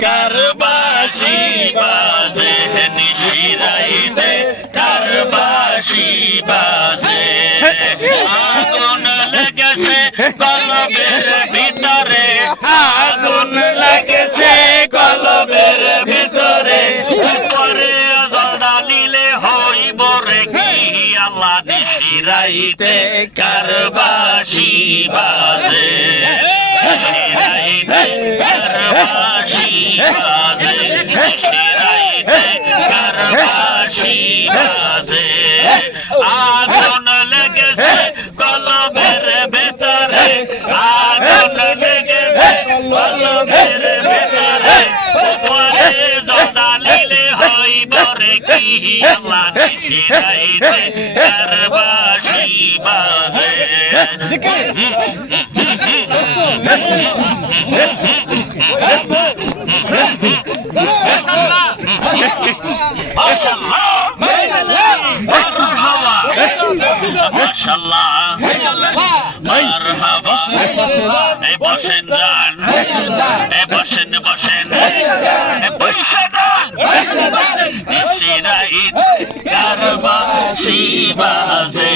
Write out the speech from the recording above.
কারবাসি বাজে নিশিরাইতে কারবাসি বাজে আগুন লেগেছে কলবের ভিতরে আগুন লেগেছে কলবের ভিতরে পরে জড়ালিলে হইব রে কি আল্লাহ নিশিরাইতে কারবাসি বাজে নিশিরাইতে কারবাসি বাজে নিশিরাইতে কারবাসি বাজে আগুন লেগেছে কলবের ভিতরে আগুন লেগেছে কলবের ভিতরে পরে জড়ালিলে হইব রে কি আল্লাহ নিশিরাইতে কারবাসি বাজে বসেন যান বসেন বসেন কারবাসি বাজে